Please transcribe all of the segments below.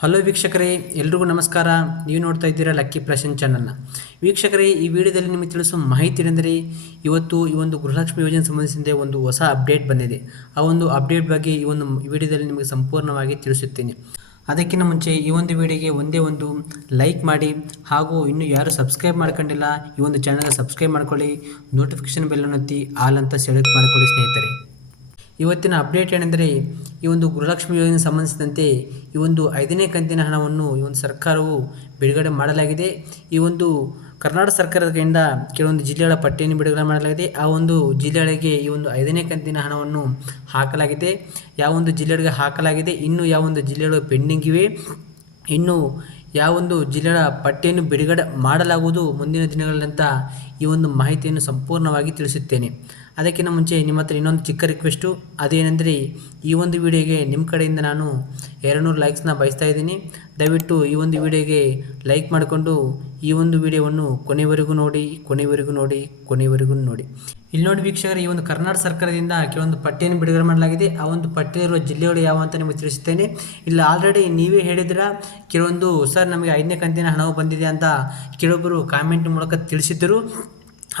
Hello ವೀಕ್ಷಕರೇ, ಎಲ್ರಿಗೂ ನಮಸ್ಕಾರ. ನೀವು ನೋಡ್ತಾ ಇದ್ದೀರಾ ಲಕ್ಕಿ ಪ್ರಶನ್ ಚಾನಲ್ನ ವೀಕ್ಷಕರೇ, ಈ ವಿಡಿಯೋದಲ್ಲಿ ನಿಮಗೆ ತಿಳಿಸುವ ಮಾಹಿತಿ ಏನೆಂದರೆ ಇವತ್ತು ಈ ಒಂದು ಗೃಹಲಕ್ಷ್ಮಿ ಯೋಜನೆ ಸಂಬಂಧಿಸಿದಂತೆ ಒಂದು ಹೊಸ ಅಪ್ಡೇಟ್ ಬಂದಿದೆ. ಆ ಒಂದು ಅಪ್ಡೇಟ್ ಬಗ್ಗೆ ಈ ಒಂದು ವಿಡಿಯೋದಲ್ಲಿ ನಿಮಗೆ ಸಂಪೂರ್ಣವಾಗಿ ತಿಳಿಸುತ್ತೇನೆ. ಅದಕ್ಕಿಂತ ಮುಂಚೆ ಈ ಒಂದು ವಿಡಿಯೋಗೆ ಒಂದೇ ಒಂದು ಲೈಕ್ ಮಾಡಿ, ಹಾಗೂ ಇನ್ನೂ ಯಾರು ಸಬ್ಸ್ಕ್ರೈಬ್ ಮಾಡ್ಕೊಂಡಿಲ್ಲ, ಈ ಒಂದು ಚಾನಲ್ನ ಸಬ್ಸ್ಕ್ರೈಬ್ ಮಾಡ್ಕೊಳ್ಳಿ ನೋಟಿಫಿಕೇಷನ್ ಬೆಲ್ಲನ್ನು ಒತ್ತಿ ಆಲ್ ಅಂತ ಸೆಲೆಕ್ಟ್ ಮಾಡ್ಕೊಳ್ಳಿ ಸ್ನೇಹಿತರೆ. ಇವತ್ತಿನ ಅಪ್ಡೇಟ್ ಏನೆಂದರೆ ಈ ಒಂದು ಗೃಹಲಕ್ಷ್ಮಿ ಯೋಜನೆ ಸಂಬಂಧಿಸಿದಂತೆ ಈ ಒಂದು ಐದನೇ ಕಂತಿನ ಹಣವನ್ನು ಈ ಒಂದು ಸರ್ಕಾರವು ಬಿಡುಗಡೆ ಮಾಡಲಾಗಿದೆ. ಈ ಒಂದು ಕರ್ನಾಟಕ ಸರ್ಕಾರದ ಕಡೆಯಿಂದ ಕೆಲವೊಂದು ಜಿಲ್ಲೆಗಳ ಪಟ್ಟಿಯನ್ನು ಬಿಡುಗಡೆ ಮಾಡಲಾಗಿದೆ. ಆ ಒಂದು ಜಿಲ್ಲೆಗಳಿಗೆ ಈ ಒಂದು ಐದನೇ ಕಂತಿನ ಹಣವನ್ನು ಹಾಕಲಾಗಿದೆ. ಯಾವ ಒಂದು ಜಿಲ್ಲೆಗಳಿಗೆ ಹಾಕಲಾಗಿದೆ? ಇನ್ನು ಯಾವ ಒಂದು ಜಿಲ್ಲೆಗಳು ಪೆಂಡಿಂಗ್ ಇವೆ ಇನ್ನು ಯಾವೊಂದು ಜಿಲ್ಲೆಗಳ ಪಟ್ಟಿಯನ್ನು ಬಿಡುಗಡೆ ಮಾಡಲಾಗುವುದು ಮುಂದಿನ ದಿನಗಳಂತ ಈ ಒಂದು ಮಾಹಿತಿಯನ್ನು ಸಂಪೂರ್ಣವಾಗಿ ತಿಳಿಸುತ್ತೇನೆ. ಅದಕ್ಕಿಂತ ಮುಂಚೆ ನಿಮ್ಮ ಹತ್ರ ಇನ್ನೊಂದು ಚಿಕ್ಕ ರಿಕ್ವೆಸ್ಟು ಅದೇನೆಂದರೆ ಈ ಒಂದು ವಿಡಿಯೋಗೆ ನಿಮ್ಮ ಕಡೆಯಿಂದ ನಾನು ಎರಡು ನೂರು ಲೈಕ್ಸ್ನ ಬಯಸ್ತಾ ಇದ್ದೀನಿ. ದಯವಿಟ್ಟು ಈ ಒಂದು ವಿಡಿಯೋಗೆ ಲೈಕ್ ಮಾಡಿಕೊಂಡು ಈ ಒಂದು ವಿಡಿಯೋವನ್ನು ಕೊನೆವರೆಗೂ ನೋಡಿ ಕೊನೆವರೆಗೂ ನೋಡಿ ಕೊನೆವರೆಗೂ ನೋಡಿ. ಇಲ್ಲಿ ನೋಡಿ ವೀಕ್ಷಕರು, ಈ ಒಂದು ಕರ್ನಾಟಕ ಸರ್ಕಾರದಿಂದ ಕೆಲವೊಂದು ಪಟ್ಟಿಯನ್ನು ಬಿಡುಗಡೆ ಮಾಡಲಾಗಿದೆ. ಆ ಒಂದು ಪಟ್ಟಿಯಲ್ಲಿರುವ ಜಿಲ್ಲೆಗಳು ಯಾವ ಅಂತ ನಿಮಗೆ ತಿಳಿಸುತ್ತೇನೆ. ಇಲ್ಲಿ ಆಲ್ರೆಡಿ ನೀವೇ ಹೇಳಿದ್ರ ಕೆಲವೊಂದು, ಸರ್, ನಮಗೆ ಐದನೇ ಕಂತಿನ ಹಣವು ಬಂದಿದೆ ಅಂತ ಕೆಲವೊಬ್ಬರು ಕಾಮೆಂಟ್ ಮೂಲಕ ತಿಳಿಸಿದ್ದರು.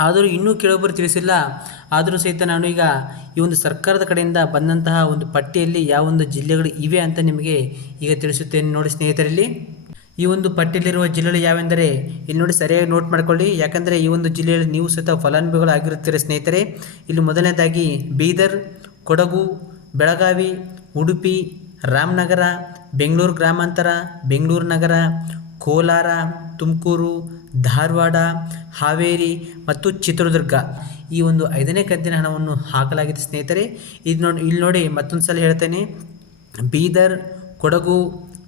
ಆದರೂ ಇನ್ನೂ ಕೆಲವೊಬ್ಬರು ತಿಳಿಸಿಲ್ಲ. ಆದರೂ ಸಹಿತ ನಾನು ಈಗ ಈ ಒಂದು ಸರ್ಕಾರದ ಕಡೆಯಿಂದ ಬಂದಂತಹ ಒಂದು ಪಟ್ಟಿಯಲ್ಲಿ ಯಾವ ಒಂದು ಜಿಲ್ಲೆಗಳು ಇವೆ ಅಂತ ನಿಮಗೆ ಈಗ ತಿಳಿಸುತ್ತೇನೆ ನೋಡಿ ಸ್ನೇಹಿತರಲ್ಲಿ. ಈ ಒಂದು ಪಟ್ಟಿಯಲ್ಲಿರುವ ಜಿಲ್ಲೆಗಳು ಯಾವೆಂದರೆ ಇಲ್ಲಿ ನೋಡಿ ಸರಿಯಾಗಿ ನೋಟ್ ಮಾಡಿಕೊಳ್ಳಿ. ಯಾಕಂದರೆ ಈ ಒಂದು ಜಿಲ್ಲೆಯಲ್ಲಿ ನೀವು ಸಹಿತ ಫಲಾನುಭವಿಗಳು ಆಗಿರುತ್ತೀರಿ ಸ್ನೇಹಿತರೆ. ಇಲ್ಲಿ ಮೊದಲನೇದಾಗಿ ಬೀದರ್, ಕೊಡಗು, ಬೆಳಗಾವಿ, ಉಡುಪಿ, ರಾಮನಗರ, ಬೆಂಗಳೂರು ಗ್ರಾಮಾಂತರ, ಬೆಂಗಳೂರು ನಗರ ಕೋಲಾರ, ತುಮಕೂರು, ಧಾರವಾಡ, ಹಾವೇರಿ ಮತ್ತು ಚಿತ್ರದುರ್ಗ. ಈ ಒಂದು ಐದನೇ ಕಂತಿನ ಹಣವನ್ನು ಹಾಕಲಾಗಿದೆ ಸ್ನೇಹಿತರೆ. ಇದು ನೋಡಿ ಇಲ್ಲಿ ನೋಡಿ ಮತ್ತೊಂದು ಸಲ ಹೇಳ್ತೇನೆ. ಬೀದರ್, ಕೊಡಗು,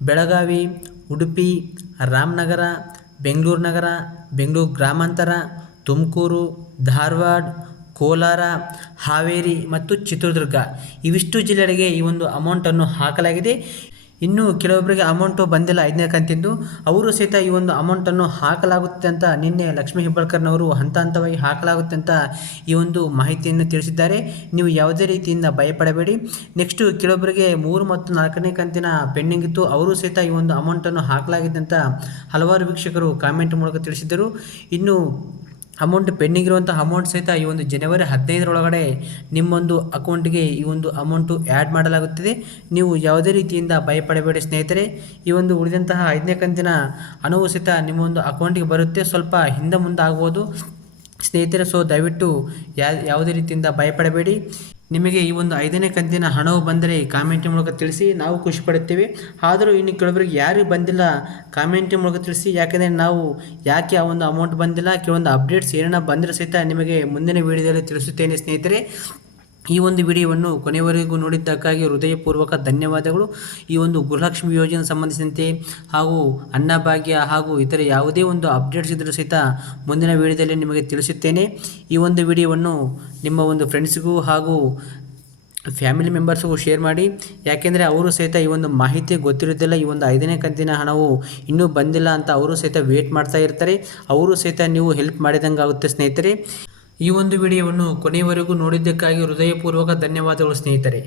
ಬೆಳಗಾವಿ, ಉಡುಪಿ, ರಾಮನಗರ, ಬೆಂಗಳೂರು ನಗರ, ಬೆಂಗಳೂರು ಗ್ರಾಮಾಂತರ, ತುಮಕೂರು, ಧಾರವಾಡ, ಕೋಲಾರ, ಹಾವೇರಿ ಮತ್ತು ಚಿತ್ರದುರ್ಗ. ಇವಿಷ್ಟು ಜಿಲ್ಲೆಗಳಿಗೆ ಈ ಒಂದು ಅಮೌಂಟನ್ನು ಹಾಕಲಾಗಿದೆ. ಇನ್ನು ಕೆಲವೊಬ್ಬರಿಗೆ ಅಮೌಂಟು ಬಂದಿಲ್ಲ ಐದನೇ ಕಂತಿಂದು. ಅವರು ಸಹಿತ ಈ ಒಂದು ಅಮೌಂಟನ್ನು ಹಾಕಲಾಗುತ್ತೆ ಅಂತ ನಿನ್ನೆ ಲಕ್ಷ್ಮೀ ಹೆಬ್ಬಾಳ್ಕರ್ನವರು ಹಂತ ಹಂತವಾಗಿ ಹಾಕಲಾಗುತ್ತೆ ಅಂತ ಈ ಒಂದು ಮಾಹಿತಿಯನ್ನು ತಿಳಿಸಿದ್ದಾರೆ. ನೀವು ಯಾವುದೇ ರೀತಿಯಿಂದ ಭಯಪಡಬೇಡಿ. ನೆಕ್ಸ್ಟು ಕೆಲವೊಬ್ಬರಿಗೆ ಮೂರು ಮತ್ತು ನಾಲ್ಕನೇ ಕಂತಿನ ಪೆಂಡಿಂಗ್ ಇತ್ತು. ಅವರು ಸಹಿತ ಈ ಒಂದು ಅಮೌಂಟನ್ನು ಹಾಕಲಾಗಿದೆ ಅಂತ ಹಲವಾರು ವೀಕ್ಷಕರು ಕಾಮೆಂಟ್ ಮೂಲಕ ತಿಳಿಸಿದ್ದರು. ಇನ್ನು ಅಮೌಂಟ್ ಪೆಂಡಿಂಗ್ ಇರುವಂಥ ಅಮೌಂಟ್ ಸಹಿತ ಈ ಒಂದು ಜನವರಿ ಹದಿನೈದರೊಳಗಡೆ ನಿಮ್ಮೊಂದು ಅಕೌಂಟ್ಗೆ ಈ ಒಂದು ಅಮೌಂಟು ಆ್ಯಡ್ ಮಾಡಲಾಗುತ್ತದೆ. ನೀವು ಯಾವುದೇ ರೀತಿಯಿಂದ ಭಯಪಡಬೇಡಿ ಸ್ನೇಹಿತರೆ. ಈ ಒಂದು ಉಳಿದಂತಹ ಐದನೇ ಕಂತಿನ ಹಣವು ಸಹಿತ ನಿಮ್ಮ ಒಂದು ಅಕೌಂಟಿಗೆ ಬರುತ್ತೆ. ಸ್ವಲ್ಪ ಹಿಂದೆ ಮುಂದೆ ಆಗ್ಬೋದು. ಸ್ನೇಹಿತರೆ ಸೊ ದಯವಿಟ್ಟು ಯಾವುದೇ ರೀತಿಯಿಂದ ಭಯಪಡಬೇಡಿ. ನಿಮಗೆ ಈ ಒಂದು ಐದನೇ ಕಂತಿನ ಹಣವು ಬಂದರೆ ಕಾಮೆಂಟ್ ಮೂಲಕ ತಿಳಿಸಿ, ನಾವು ಖುಷಿ ಪಡುತ್ತೇವೆ. ಆದರೂ ಇನ್ನು ಕೆಲವರಿಗೆ ಯಾರಿಗೆ ಬಂದಿಲ್ಲ ಕಾಮೆಂಟ್ ಮೂಲಕ ತಿಳಿಸಿ, ಯಾಕೆಂದರೆ ನಾವು ಯಾಕೆ ಆ ಒಂದು ಅಮೌಂಟ್ ಬಂದಿಲ್ಲ? ಕೆಲವೊಂದು ಅಪ್ಡೇಟ್ಸ್ ಏನೇನೋ ಬಂದರೆ ಸಹಿತ ನಿಮಗೆ ಮುಂದಿನ ವೀಡಿಯೋದಲ್ಲಿ ತಿಳಿಸುತ್ತೇನೆ ಸ್ನೇಹಿತರೆ. ಈ ಒಂದು ವಿಡಿಯೋವನ್ನು ಕೊನೆಯವರೆಗೂ ನೋಡಿದ್ದಕ್ಕಾಗಿ ಹೃದಯಪೂರ್ವಕ ಧನ್ಯವಾದಗಳು. ಈ ಒಂದು ಗೃಹಲಕ್ಷ್ಮಿ ಯೋಜನೆ ಸಂಬಂಧಿಸಿದಂತೆ ಹಾಗೂ ಅನ್ನಭಾಗ್ಯ ಹಾಗೂ ಇತರ ಯಾವುದೇ ಒಂದು ಅಪ್ಡೇಟ್ಸ್ ಇದ್ದರೂ ಸಹಿತ ಮುಂದಿನ ವಿಡಿಯೋದಲ್ಲಿ ನಿಮಗೆ ತಿಳಿಸುತ್ತೇನೆ. ಈ ಒಂದು ವಿಡಿಯೋವನ್ನು ನಿಮ್ಮ ಒಂದು ಫ್ರೆಂಡ್ಸ್ಗೂ ಹಾಗೂ ಫ್ಯಾಮಿಲಿ ಮೆಂಬರ್ಸ್ಗೂ ಶೇರ್ ಮಾಡಿ. ಯಾಕೆಂದರೆ ಅವರು ಸಹಿತ ಈ ಒಂದು ಮಾಹಿತಿ ಗೊತ್ತಿರೋದಿಲ್ಲ. ಈ ಒಂದು ಐದನೇ ಕಂತಿನ ಹಣವು ಇನ್ನೂ ಬಂದಿಲ್ಲ ಅಂತ ಅವರು ಸಹಿತ ವೇಟ್ ಮಾಡ್ತಾ ಇರ್ತಾರೆ. ಅವರು ಸಹಿತ ನೀವು ಹೆಲ್ಪ್ ಮಾಡಿದಂಗೆ ಆಗುತ್ತೆ ಸ್ನೇಹಿತರೆ. ಈ ಒಂದು ವಿಡಿಯೋವನ್ನು ಕೊನೆಯವರೆಗೂ ನೋಡಿದ್ದಕ್ಕಾಗಿ ಹೃದಯಪೂರ್ವಕ ಧನ್ಯವಾದಗಳು ಸ್ನೇಹಿತರೆ.